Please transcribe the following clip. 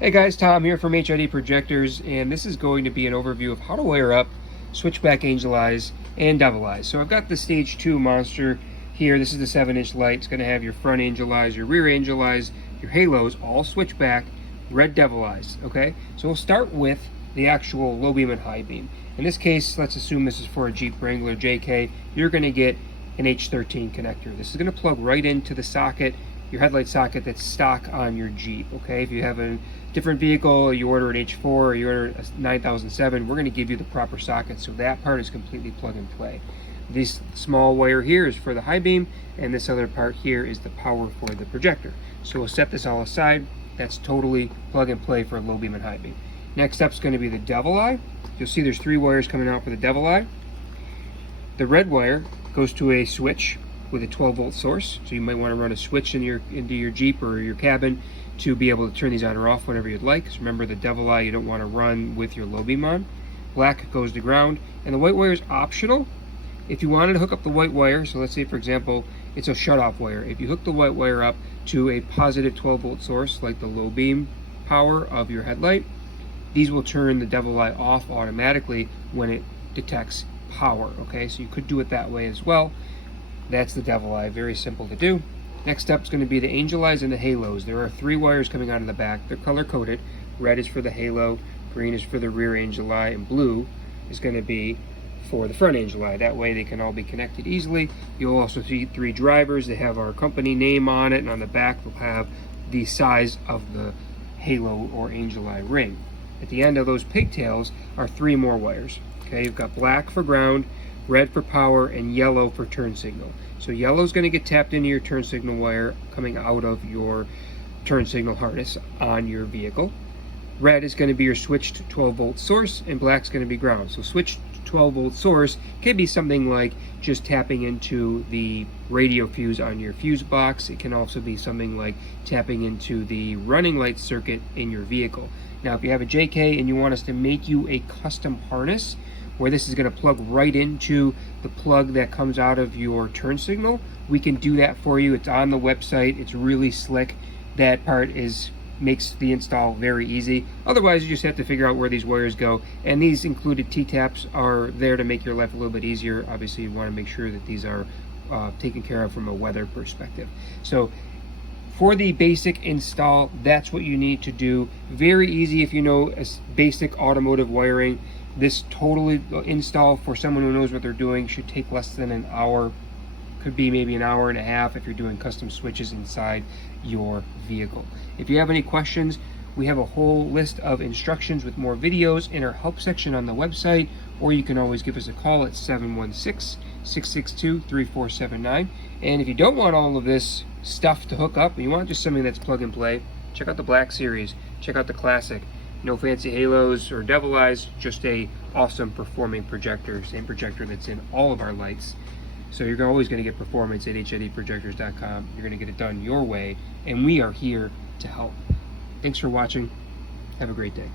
Hey guys, Tom here from HID Projectors, and this is going to be an overview of how to wire up Switchback Angel Eyes and Devil Eyes. So I've got the Stage 2 monster here. This is the 7-inch light. It's going to have your front angel eyes, your rear angel eyes, your halos, all switchback, red devil eyes, okay? So we'll start with the actual low beam and high beam. In this case, let's assume this is for a Jeep Wrangler JK. You're going to get an H13 connector. This is going to plug right into the socket, your headlight socket that's stock on your Jeep, okay? If you have a different vehicle, you order an H4 or you order a 9007, we're going to give you the proper socket, so that part is completely plug and play. This small wire here is for the high beam, and this other part here is the power for the projector. So we'll set this all aside. That's totally plug and play for low beam and high beam. Next up is going to be the devil eye. You'll see there's 3 wires coming out for the devil eye. The red wire goes to a switch with a 12-volt source, so you might want to run a switch into your Jeep or your cabin to be able to turn these on or off whenever you'd like. So remember, the devil eye you don't want to run with your low beam on. Black goes to ground, and the white wire is optional. If you wanted to hook up the white wire, so let's say for example it's a shut-off wire, if you hook the white wire up to a positive 12-volt source like the low beam power of your headlight, these will turn the devil eye off automatically when it detects power, okay? So you could do it that way as well. That's the devil eye, very simple to do. Next up is going to be the angel eyes and the halos. There are 3 wires coming out of the back. They're color coded. Red is for the halo, green is for the rear angel eye, and blue is going to be for the front angel eye. That way they can all be connected easily. You'll also see 3 drivers. They have our company name on it, and on the back they'll have the size of the halo or angel eye ring. At the end of those pigtails are 3 more wires. Okay, you've got black for ground, red for power, and yellow for turn signal. So yellow is going to get tapped into your turn signal wire coming out of your turn signal harness on your vehicle. Red is going to be your switched 12-volt source, and black is going to be ground. So switched 12-volt source can be something like just tapping into the radio fuse on your fuse box. It can also be something like tapping into the running light circuit in your vehicle. Now, if you have a JK and you want us to make you a custom harness where this is going to plug right into the plug that comes out of your turn signal, we can do that for you. It's on the website. It's really slick. That part makes the install very easy. Otherwise, you just have to figure out where these wires go, and these included T-taps are there to make your life a little bit easier. Obviously, you want to make sure that these are taken care of from a weather perspective. So for the basic install, that's what you need to do. Very easy if you know basic automotive wiring. This totally install for someone who knows what they're doing should take less than an hour. Could be maybe an hour and a half if you're doing custom switches inside your vehicle. If you have any questions, we have a whole list of instructions with more videos in our help section on the website, or you can always give us a call at 716-662-3479. And if you don't want all of this stuff to hook up, and you want just something that's plug and play, check out the Black Series, check out the Classic. No fancy halos or devil eyes, just a awesome performing projector, same projector that's in all of our lights. So you're always going to get performance at HIDprojectors.com. You're going to get it done your way, and we are here to help. Thanks for watching. Have a great day.